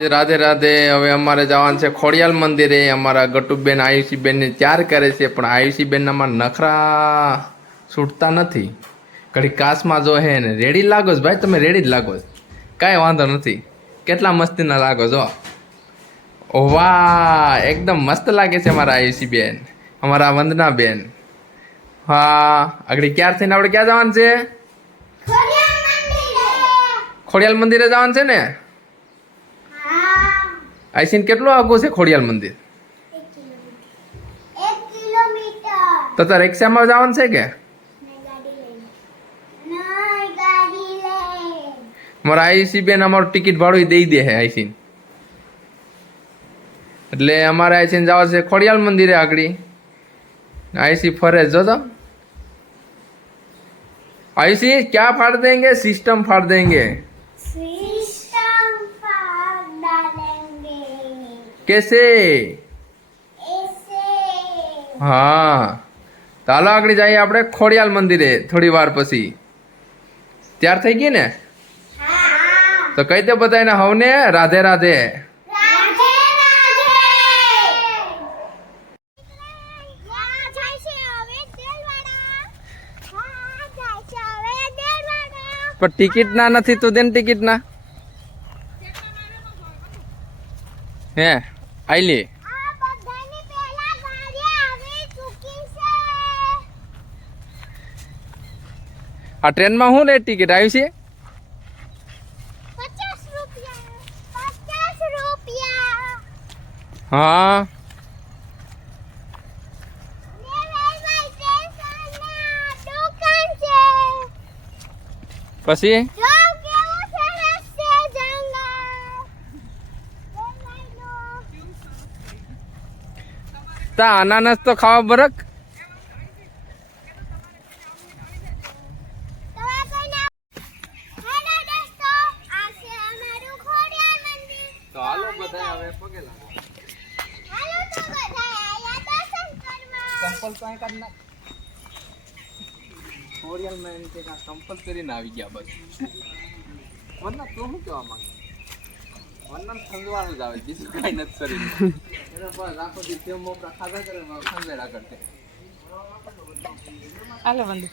राधे राधे। हवे अमारे जवान छे खोडियाल मंदिरे। अमारा गटुबेन आयुषीबेन ने तैयार करे छे, पण आयुषीबेन अमार नखरा छूटता नथी। घड़ी कासमां जो है ने रेडी लागो छो भाई, तमे रेडी ज लागो छो, काई वांधो नथी। केटला मस्तीना लागो छो। ओ वाह, एकदम मस्त लागे छे अमारा आयुषीबेन, अमारा वंदनाबेन। हाँ, अगड़ी क्यार थईने आपणे क्यां जवान छे? खोडियाल मंदिरे जवान छे ने। आइसीन કેટલું આગું છે ખોડિયાલ મંદિર? 1 કિલોમીટર. તો તાર રિક્ષામાં જવાનું છે કે? ગાડી લઈને. મારા આઈસી બેન અમારું ટિકિટ ભાડું દઈ દે હે આઈસીન. એટલે અમારે આઈસીન જવા છે ખોડિયાલ મંદિરે આગળી. आईसी फरे जो तो आईसी क्या फाड़ देंगे? सिस्टम फाड़ देंगे। सिस्टम फाड़ डालेंगे। कैसे? ऐसे। हाँ, ચાલો આગળ જઈએ આપણે ખોડિયાલ મંદિરે થોડી વાર પછી. તૈયાર થઈ ગઈ ને? હા. તો કહી દે બધાને હવને રાધે રાધે. પણ ટિકિટ ના નથી તો દેન ટિકિટ ના હે આઈલી આ ટ્રેન માં શું લે ટિકિટ આવી છે? 50 રૂપિયા. હા પછી તા અનાનસ તો ખાવા બરક. ચાલો બધા હવે પગે લાગો. ચંપલ તો અહીં કાઢ નાખ. ખોડિયાલ માં એમ કે ચંપલ કરીને આવી ગયા બસ. વરના તો શું કહેવા માંગે? વરના સમજવાનું જ આવે, બીજું કાંઈ નથી શરીર. એના પર રાખો દી કેમ મોકરા ખાધા કરે સમજેડા કરતે. હાલો બંધુ.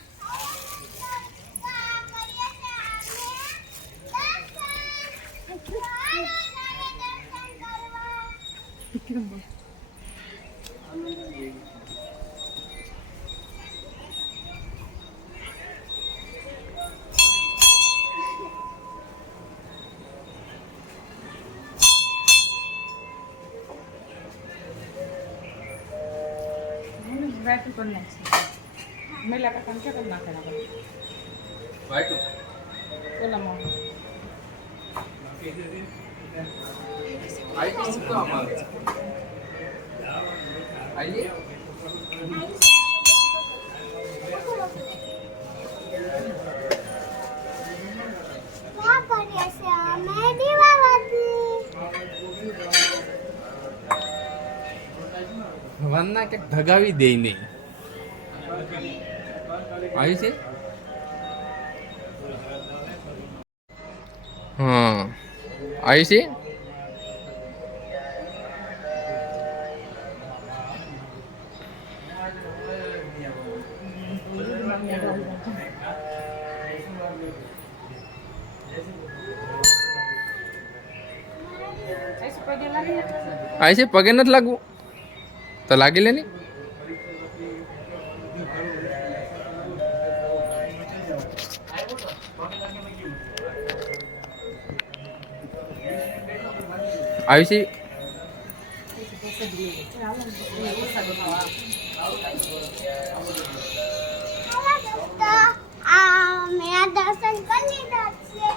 વાઈટ પર નાખશે. મેલા કાકા ને કેમ નાખેલા કરે? વાઈટ ઓલામાં આઈ તો શું કામ આવે? આઈ વરના કે ધગાવી દે નહીં. આવી છે? હા આવી છે. આવી છે પગે નથી લાગવું તો લાગી લે ની. આવી છે. મેં દર્શન કરી લીધા છે,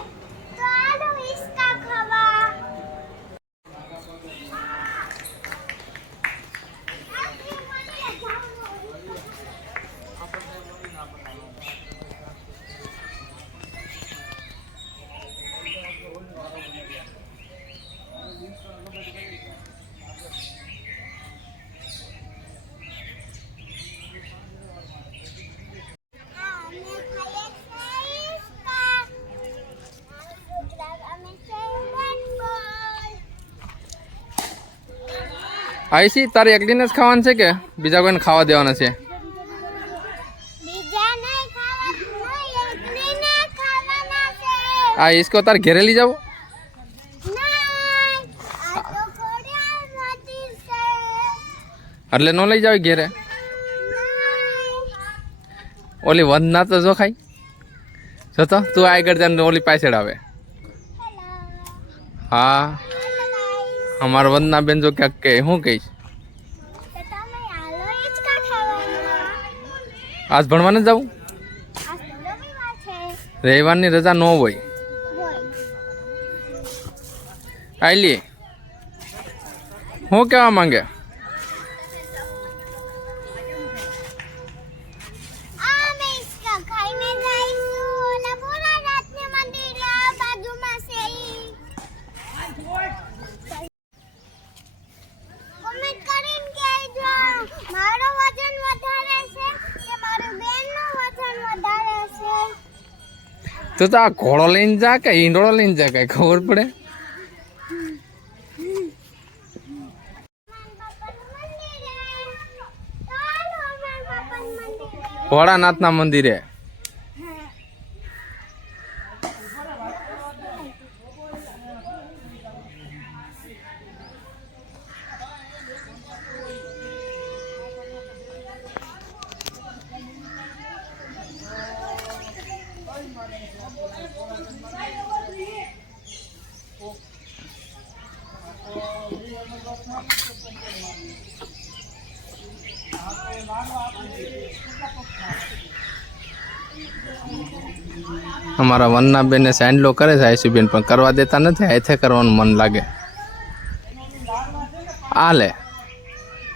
તો આલો હિસકા ખાવા. આયુષી તારે એકલીને જ ખાવાનું છે કે બીજા કોઈને ખાવા દેવાના છે? બીજા નહીં ખાવા, એકલીને ખાવાના છે. આ ઈસકો તારે ઘેરે લઈ જાવ? નહીં, આ તો ખોડિયાલમાંથી છે. એટલે ન લઈ જાવ ઘેરે? નહીં. ઓલી વંદના તો જો ખાઈ જો તો તું આગળ જાને ઓલી પાછળ આવે. હેલો. હા હેલો ગાઈસ. અમારા વંદના બેન જો ક્યાંક કે હું કહીશ તો તમે આલો હિંચકા ખાવાના. આજ ભણવા નથી જવું? આજ તો રવિવાર છે. રવિવારની રજા ન હોય. હોય. આઈલી હું કહેવા માંગે? અમે હિંચકા ખાઈને જઈશું. ઓલા ભોળાનાથને મંદિરે આ બાજુમાં છે ઈ. કોમેન્ટ કરીને કહેજો મારો વજન વધારે છે કે મારી બેનનું વજન વધારે છે. તું તો આ ઘોડો લઈને જા કે ઈંડોળો લઈને જા કઈ ખબર પડે? ભોળાનાથના મંદિરે. અમારા વનના બેને સેન્ડલો કરે છે આયુષીબેન, પણ કરવા દેતા નથી. હાથે કરવાનું મન લાગે. આ લે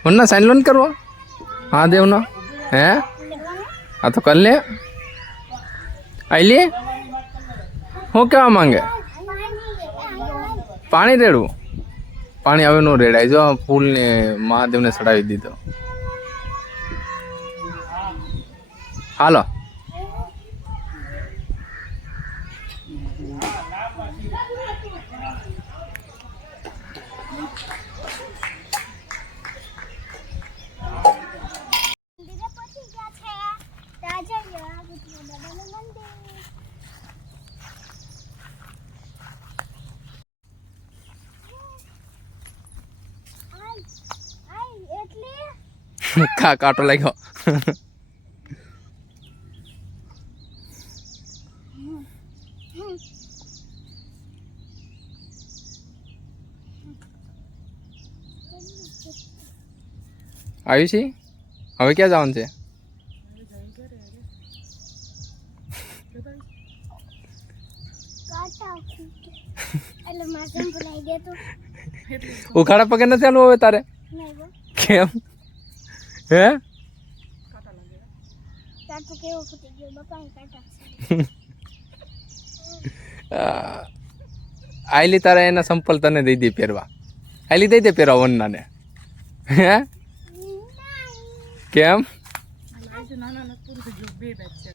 વનના સેન્ડલો ને કરવો? હા દેવનો હે આ તો કર લે. આઈલી હું કહેવા માંગે? પાણી રેડવું? પાણી હવે નો રેડાય. જો ફૂલને મહાદેવને ચડાવી દીધો. હાલો મંદિરે પહોંચી ગયા છે. ત્યાં જઈએ આ બુદ્ધિ દાદાનું મંદિર. આઈ એટલે કાંટો લાગ્યો. આયુષી હવે ક્યાં જવાનું છે? કાટા એટલે માસમ ભૂલાઈ ગયો તો ઉખાડા પગે નથી ચાલવું હવે તારે? નહીં હો. કેમ હે? કાટો કેવો ફૂટી ગયો બાપા કાટા. આઈલી તારે એના સંપલ તને દઈ દે પહેરવા. આઈલી દઈ દે પહેરવા વનનાને. હે કેમ? નાના નથી પૂરું થઈ ગયું, બે બેચ છે.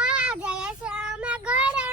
આ જાય છે અમે ઘરે